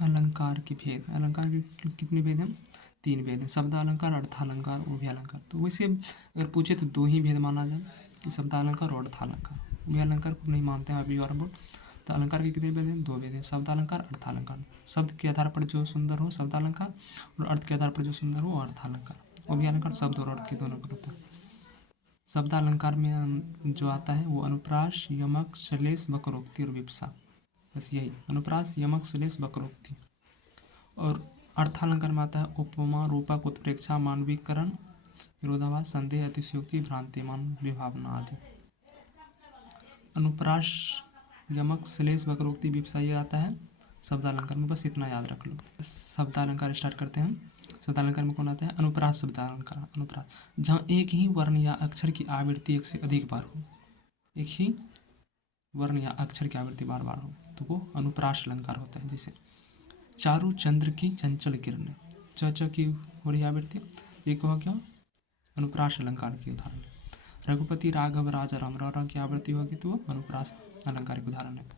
अलंकार के भेद, अलंकार के कितने भेद हैं? 3 भेद हैं, शब्दालंकार, अर्थालंकार, उभयालंकार। तो वैसे अगर पूछे तो 2 ही भेद माना जाए कि शब्दालंकार और अर्थालंकार। उभयालंकार को नहीं मानते हैं अभी और बोल। तो अलंकार के कितने भेद हैं? 2 भेद हैं, शब्दालंकार, अर्थालंकार। शब्द के आधार पर जो सुंदर हो शब्दालंकार, और अर्थ के आधार पर जो सुंदर हो अर्थालंकार। उभयालंकार शब्द और अर्थ के दोनों पर होता है। शब्दालंकार में जो आता है वो अनुप्रास, यमक, श्लेष, वक्रोक्ति और विवक्षा। बस यही अनुप्रास, यमक, श्लेष, वक्रोक्ति। और अर्थालंकार में आता है उपमा, रूपक, उत्प्रेक्षा, मानवीकरण, विरोधाभास, संदेह, अतिशयोक्ति, भ्रांति, मान, विभावना आदि। अनुप्रास, यमक, श्लेष, वक्रोक्ति, विवक्षा ये आता है शब्दालंकार में। बस इतना याद रख लो। शब्दालंकार स्टार्ट करते हैं। शब्दालंकार में कौन आता है? अनुप्रास शब्दालंकार। अनुप्रास जहाँ एक ही वर्ण या अक्षर की आवृत्ति एक से अधिक बार हो, एक ही वर्ण या अक्षर की आवृत्ति बार बार हो तो वो अनुप्रास अलंकार होता है। जैसे चारु चंद्र की चंचल किरण, च की हो रही आवृत्ति, एक हो क्या? अनुप्रास अलंकार की उदाहरण है। रघुपति राघव राजा राम, र की आवृत्ति होगी तो वो अनुप्रास अलंकार के उदाहरण है।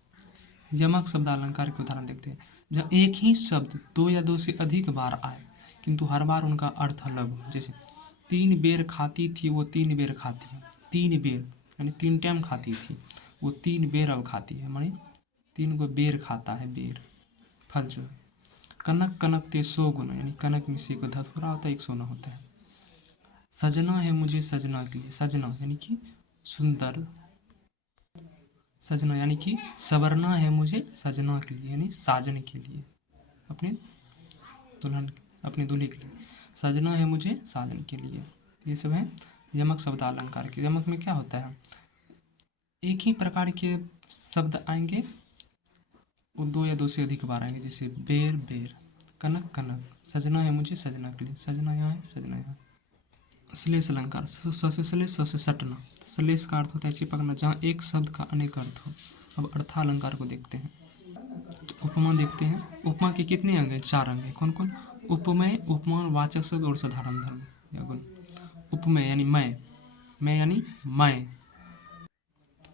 यमक शब्द अलंकार के उदाहरण देखते हैं। जब एक ही शब्द 2 या 2 से अधिक बार आए किंतु हर बार उनका अर्थ अलग हो। जैसे 3 बेर खाती थी वो 3 बेर खाती है। 3 बेर यानी 3 टाइम खाती थी, वो 3 बेर अब खाती है, मानी 3 को बेर खाता है, बेर फल जो है। कनक कनक ते 100 गुना, यानी कनक में से को धतूरा होता है, 1 सोना होता है। सजना है मुझे सजना के लिए, सजना यानी कि सुंदर, सजना यानी कि सवरना है मुझे सजना के लिए, यानी साजन के लिए, अपने दुल्हन, अपने दूल्हे के लिए। सजना है मुझे साजन के लिए। ये सब है यमक शब्द अलंकार के। यमक में क्या होता है? एक ही प्रकार के शब्द आएंगे, वो 2 या 2 से अधिक बार आएंगे। जैसे बेर बेर, कनक कनक, सजना है मुझे सजना के लिए, सजना यहाँ है, सजना यहाँ। श्लेष अलंकार, स से श्लेष, स से सटना। श्लेष का अर्थ होता है चिपकना, जहाँ एक शब्द का अनेक अर्थ हो। अब अर्थालंकार को देखते हैं। उपमा देखते हैं। उपमा के कितने अंग हैं? 4 अंग हैं। कौन कौन? उपमेय, उपमान, वाचक शब्द और साधारण धर्म या गुण। उपमेय यानी मैं यानी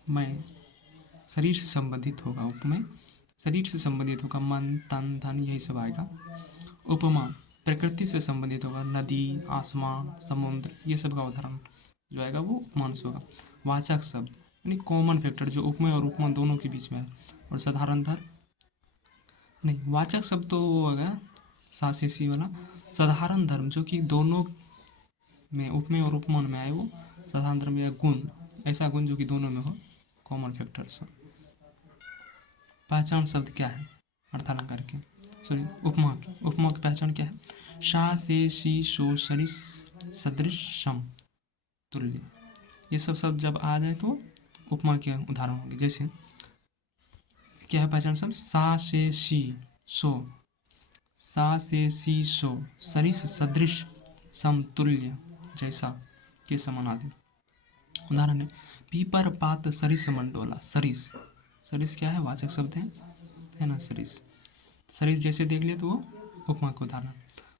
मैं शरीर से संबंधित होगा। उपमेय शरीर से संबंधित होगा, मन तन धन यही सब आएगा। उपमा प्रकृति से संबंधित होगा, नदी, आसमान, समुद्र, ये सब का उदाहरण जो आएगा वो उपमान से होगा। वाचक शब्द यानी कॉमन फैक्टर जो उपमेय और उपमान दोनों के बीच में है। और साधारण धर्म नहीं, वाचक शब्द तो वो होगा सा से सी वाला। साधारण धर्म जो कि दोनों में, उपमेय और उपमान में आए, वो साधारण धर्म या गुण, ऐसा गुण जो कि दोनों में हो, कॉमन फैक्टर्स हो। पहचान शब्द क्या है अर्थालंकार के? सॉरी, उपमा की। उपमा की पहचान क्या है? शा से शी शो सरिस सदृश सम तुल्य, ये सब शब्द जब आ जाए तो उपमा के उदाहरण होंगे। जैसे क्या है पहचान शब्द? सा से शी शो, सा से शी शो, सरिस सदृश, समतुल्य जैसा, के समान आदि। उदाहरण है पीपर पात सरिस मंडोला। सरिस, सरिस क्या है? वाचक शब्द है ना, सरिस। सरिस जैसे देख लिए तो वो उपमा का उदाहरण।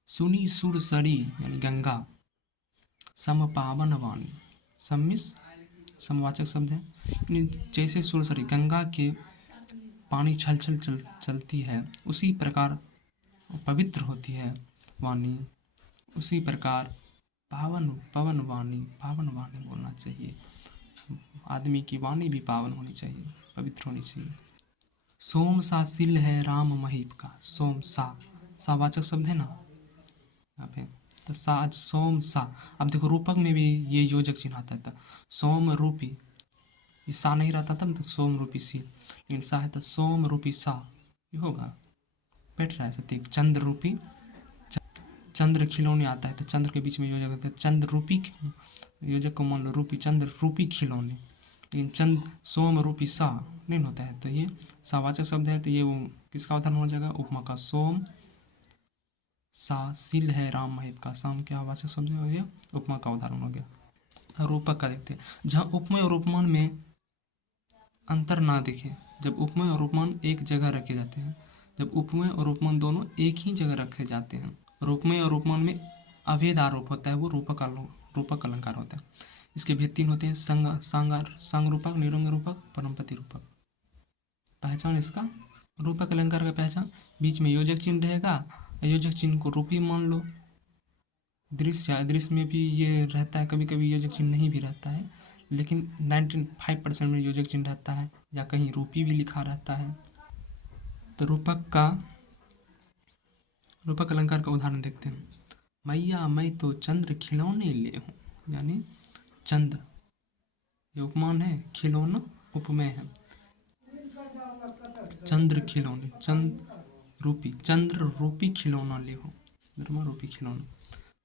सुनी सुर सरी यानी गंगा, सम पावन वाणी, सम्मिस समवाचक शब्द है, यानी जैसे सुर सरी गंगा के पानी छल छल चलती है उसी प्रकार पवित्र होती है वाणी, उसी प्रकार पावन पवन वाणी, पावन वाणी बोलना चाहिए। आदमी की वाणी भी पावन होनी चाहिए, पवित्र होनी चाहिए। सोम सा सिल है राम महीप का। सोम सा वाचक शब्द है ना यहाँ पे, तो सा सोम सा। अब देखो रूपक में भी ये योजक चिन्ह आता है, तो सोम रूपी, ये सा नहीं रहता तब तो सोम रूपी सी, लेकिन सा है तो सोम रूपी सा, ये होगा, बैठ रहा है सतीक। चंद्र रूपी, चंद्र खिलौने आता है तो चंद्र के बीच में योजक होता है, चंद्र रूपी योजक को मान लो रूपी, चंद्र रूपी खिलौने, लेकिन चंद्र सोम रूपी सा नहीं होता है, तो ये सावाचक शब्द है, तो ये वो किसका उदाहरण हो जाएगा? उपमा का। सोम सा सिल है राम महीप का, शाम क्या वाचक शब्द हो गया? उपमा का उदाहरण हो गया। रूपक का देखते हैं, जहाँ उपमेय और उपमान में अंतर ना दिखे, जब उपमेय और उपमान एक जगह रखे जाते हैं, जब उपमेय और उपमान दोनों एक ही जगह रखे जाते हैं, उपमेय और उपमान में अभेद आरोप होता है, वो रूपक अलंकार होता है। इसके भेद 3 होते हैं, संग रूपक, निरंग रूपक, परमपति रूपक। पहचान इसका रूपक अलंकार का पहचान, बीच में योजक चिन्ह रहेगा, योजक चिन्ह को रूपी मान लो। दृश्य, अदृश्य में भी ये रहता है, कभी कभी योजक चिन्ह नहीं भी रहता है, लेकिन 95% में योजक चिन्ह रहता है, या कहीं रूपी भी लिखा रहता है। तो रूपक अलंकार का उदाहरण देखते हैं। मैया मैं तो चंद्र खिलौने ले हूँ, यानी चंद्र ये उपमान है, खिलौना उपमेय है। चंद्र खिलौने, चंद्र रूपी खिलौना ले हो, चंद्रमा रूपी खिलौना।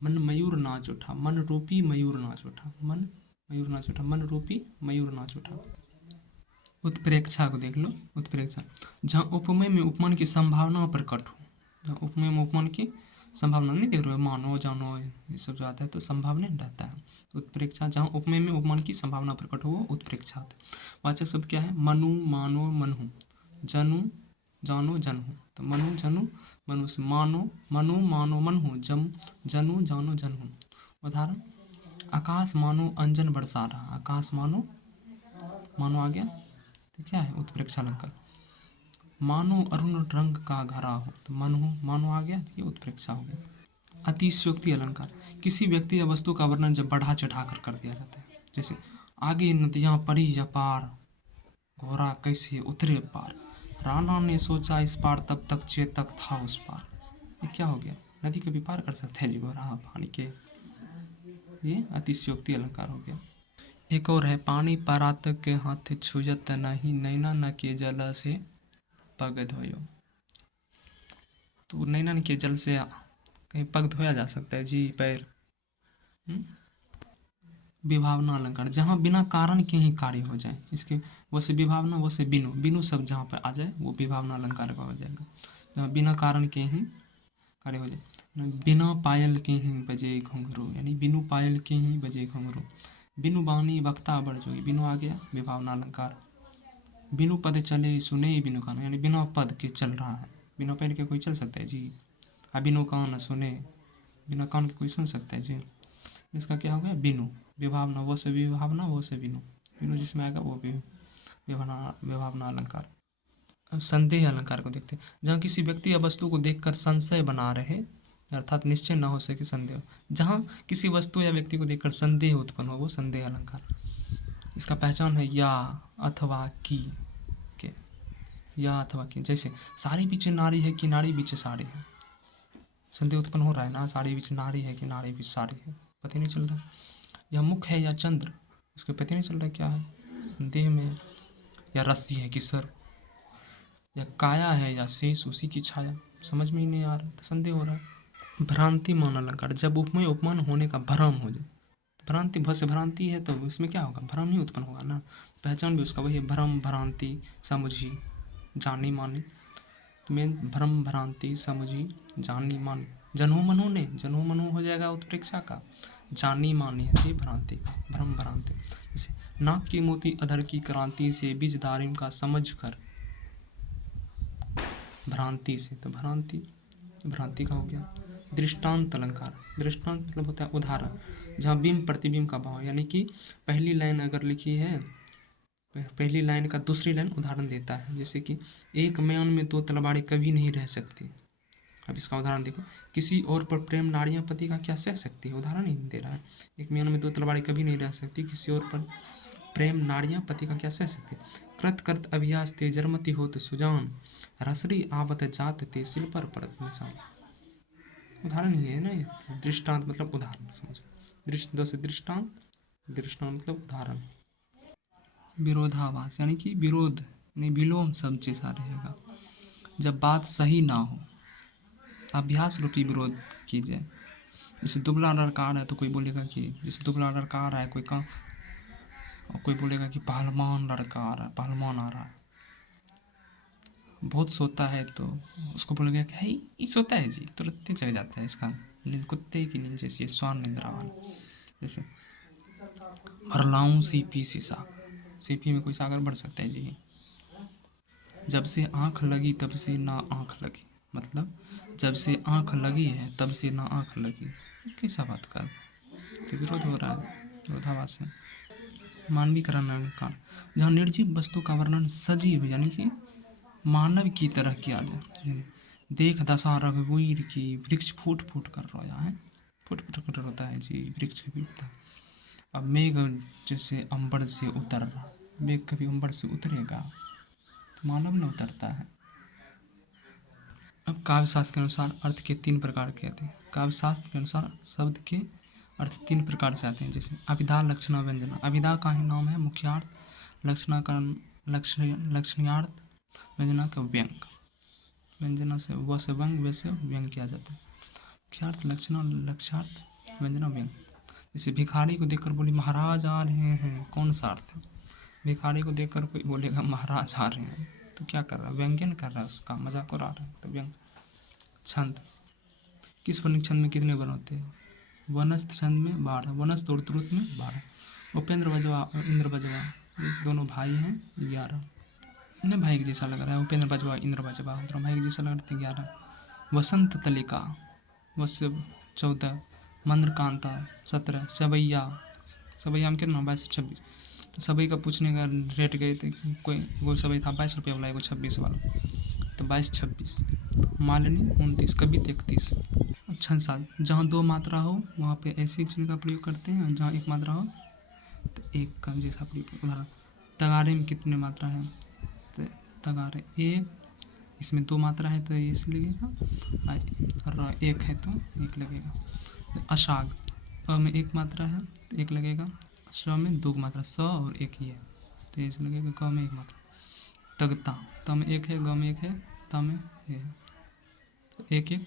मन मयूर नाच उठा, मन रूपी मयूर नाच उठा, मन मयूर नाच उठा, मन रूपी मयूर नाच उठा। उत्प्रेक्षा को देख लो। उत्प्रेक्षा, जहाँ उपमेय में उपमान की संभावना प्रकट हो, जहाँ उपमेय में उपमान की संभावना, नहीं देख रहे हो, मानो जानो ये सब जो आता है तो संभावना रहता है। उत्प्रेक्षा, जहाँ उपमेय में उपमान की संभावना प्रकट हो वो उत्प्रेक्षा होता है। वाचक शब्द क्या है? मनु मानो मनहु, जनु जानो जनहु। तो मनु जनु मनु से मानो, मनु मानो मनहु, जनु जानो जनहु। उदाहरण, आकाश मानो अंजन बरसा रहा, आकाश मानो आ गया तो क्या है? उत्प्रेक्षा अलंकार। मानो अरुण रंग का घरा हो, तो मानो आ गया, ये उत्प्रेक्षा हो गया। अतिशयोक्ति अलंकार, किसी व्यक्ति या वस्तु का वर्णन जब बढ़ा चढ़ा कर दिया जाता है, जैसे आगे नदियां पड़ी अपार, घोड़ा कैसे उतरे पार, राणा ने सोचा इस पार तब तक चेतक था उस पार। ये क्या हो गया? नदी कभी पार कर सकता है जी घोड़ा पानी के? ये अतिशयोक्ति अलंकार हो गया। एक और है, पानी परात के हाथ छुयत नहीं, नैना न के जल से पग धोयो। तो नैना के जल से कहीं पग धोया जा सकता है जी, पैर। विभावना अलंकार, जहाँ बिना कारण के ही कार्य हो जाए, इसके वो से विभावना, वो से बिनु, बिनु शब्द जहाँ पर आ जाए वो विभावना अलंकार का हो जाएगा। जहाँ बिना कारण के ही कार्य हो जाए। बिना पायल के ही बजे घुंघरू, यानी बिनु पायल के ही बजे घुंघरू। बिनु बानी वक्ता बढ़ जोगी, बिनु आ गया विभावना अलंकार। बिनु पद चले सुने बिनु कान, यानी बिना पद के चल रहा है, बिना पैर के कोई चल सकता है जी? बिनु कान सुने, बिना कान के कोई सुन सकता है जी? इसका क्या हो गया? बिनु, विभावना, वो से विभावना, वो से बिनु, बिनु जिसमें आएगा वो भी विभावना अलंकार। अब संदेह अलंकार को देखते हैं, जहाँ किसी व्यक्ति या वस्तु को देखकर संशय बना रहे, अर्थात निश्चय न हो सके संदेह, जहाँ किसी वस्तु या व्यक्ति को देखकर संदेह उत्पन्न हो, वो संदेह अलंकार। इसका पहचान है या अथवा की के, या अथवा की, जैसे साड़ी पीछे नारी है कि नारी पीछे साड़ी है, संदेह उत्पन्न हो रहा है ना, साड़ी पीछे नारी है कि नारी पीछे साड़ी है, पता नहीं चल रहा। या मुख है या चंद्र, उसको पता नहीं चल रहा क्या है, संदेह में। या रस्सी है कि सर, या काया है या शेष उसी की छाया, समझ में ही नहीं आ रहा, तो संदेह हो रहा है। भ्रांति मान अलंकार, जब उपमेय उपमान होने का भ्रम हो जाए, भ्रांति, बहुत से भ्रांति है तो उसमें क्या होगा? भ्रम ही उत्पन्न होगा ना। पहचान भी उसका वही है, भ्रम भ्रांति समझी जानी मानी। तो मेन भ्रम भ्रांति समझी जानी मानी। जनहु मनहु ने, जनहु मनहु हो जाएगा उत्प्रेक्षा का, जानी मानी है ये भ्रांति का, भ्रम भ्रांति। जैसे नाक की मोती अधर की क्रांति से, बीज दारिम का समझ कर भ्रांति से, तो भ्रांति का हो गया। दृष्टांत अलंकार, दृष्टांत मतलब होता है उदाहरण, जहाँ बिंब प्रतिबिंब का भाव, यानी कि पहली लाइन अगर लिखी है, पहली लाइन का दूसरी लाइन उदाहरण देता है, जैसे कि एक म्यान में दो तलवारें कभी नहीं रह सकती। अब इसका उदाहरण देखो, किसी और पर प्रेम नारियां पति का क्या सह सकती है? उदाहरण ही दे रहा है, एक म्यान में दो तलवारें कभी नहीं रह सकती, किसी और पर प्रेम नारियां पति का क्या सह सकती। कृत कृत अभ्यास ते जरमति होत सुजान, रसरी आवत जात ते सिल पर पड़त निशान। उदाहरण ही है ना ये, दृष्टांत मतलब उदाहरण, समझो। दृष्टांत मतलब उदाहरण। विरोधाभास, यानी कि विरोध, यानी विलोम शब्द जैसा रहेगा, जब बात सही ना हो, अभ्यास रूपी विरोध कीजिए। जैसे दुबला लड़का आ रहा है तो कोई बोलेगा कि, जैसे दुबला लड़का आ रहा है कोई काम, और कोई बोलेगा कि पहलवान लड़का आ रहा है, पहलवान आ रहा है। बहुत सोता है तो उसको बोलेगा कि है ये सोता है जी, तुरंत ही जग जाता है, इसका नींद कुत्ते की नींद जैसी, स्वान निद्रा वाला। जैसे हरलाऊं सीपी से साग, सीपी में कोई सागर बढ़ सकता है जी। जब से आँख लगी तब से ना आँख लगी, मतलब जब से आँख लगी है तब से ना आँख लगी, कैसा बात कर, तो विरोध हो रहा है, विरोधाभास है। मानवीकरण अलंकार, जहाँ निर्जीव वस्तु का वर्णन सजीव, यानी कि मानव की तरह किया जाए। देख दशा रघुवीर की, वृक्ष फूट फूट कर रोया है, फूट फूट कर रोता है जी, वृक्ष कभी उठता है। अब मेघ जैसे अंबर से उतर रहा, मेघ कभी अंबर से उतरेगा तो मानव न उतरता है। अब काव्यशास्त्र के अनुसार अर्थ के 3 प्रकार के आते हैं। काव्यशास्त्र के अनुसार शब्द के अर्थ 3 प्रकार से आते हैं, जैसे अभिधा, लक्षणा, व्यंजना। अभिधा का ही नाम है मुख्यार्थ, लक्षणा का लक्षणीयार्थ, व्यंजना का व्यंग। व्यंजना से व से व्यंग, वे से व्यंग किया जाता है। मुख्यार्थ, लक्षणा, लक्ष्यार्थ, व्यंजना, व्यंग। जैसे भिखारी को देखकर बोली महाराज आ रहे हैं, कौन सा अर्थ है? भिखारी को देखकर कोई बोलेगा महाराज आ रहे हैं तो क्या कर रहा है? व्यंग्यन कर रहा है, उसका मजाक उड़ा रहा है, तो व्यंग। छंद, किस वर्णिक छंद में कितने वर्ण होते हैं? वनस्थ छंद में 12, वनस्थ और त्रुत में 12। उपेंद्र बजवा और इंद्र बजवा दोनों भाई हैं, 11। इन्हें भाई के जैसा लग रहा है, उपेंद्र बजवा इंद्र बजवा दोनों भाई के जैसा लग रहा है, 11। वसंत तलिका वस्य 14, मंद्रकांता 17, सवैया, सवैया में कितना 22 से 26। तो सभी का पूछने का रेट गए थे, कोई वो सभी था 22 रुपये वाला, एगो 26 वाला, तो 22 26। मालिनी 29, कवि 33। छंद सात, जहाँ 2 मात्रा हो वहाँ पे ऐसे चिन्ह का प्रयोग करते हैं, और जहाँ 1 मात्रा हो तो 1 का जैसा प्रयोग। उदाहरण, तगारे में कितने मात्रा है? तो तगारे 1, इसमें 2 मात्रा है तो इसे लगेगा, और 1 है तो 1 लगेगा। अशाग, अ में 1 मात्रा है तो 1 लगेगा, श में 2 मात्रा, स और 1 ही है तो इसे लगेगा, ग में 1 मात्रा। तगता, त में 1 है, ग में 1 है, त में 1 है, 1 1